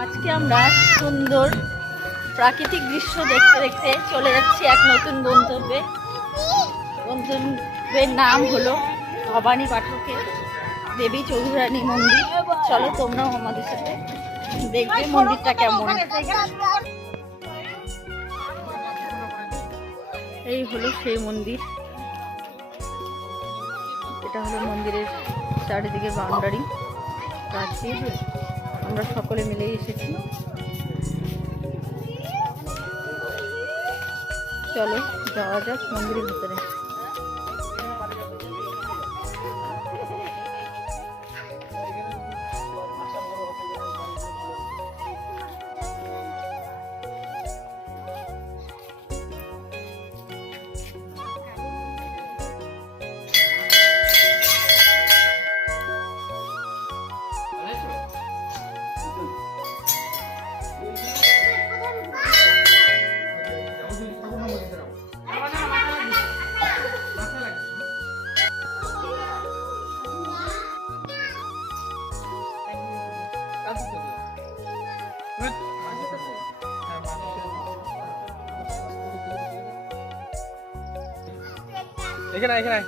আজকে আমরা সুন্দর প্রাকৃতিক দৃশ্য দেখতে দেখতে চলে যাচ্ছি এক নতুন গন্তব্যে। গন্তব্যের নাম হলো ভবানী পাঠকের দেবী চৌধুরানী মন্দির। চলো তোমরাও আমাদের সাথে দেখবে মন্দিরটা কেমন। এই হলো সেই মন্দির। এটা হলো মন্দিরের চারিদিকে বাউন্ডারি প্রাচীর। আমরা সকলে মিলেই এসেছি। চলো যাওয়া যাক মন্দিরের ভিতরে। এখানে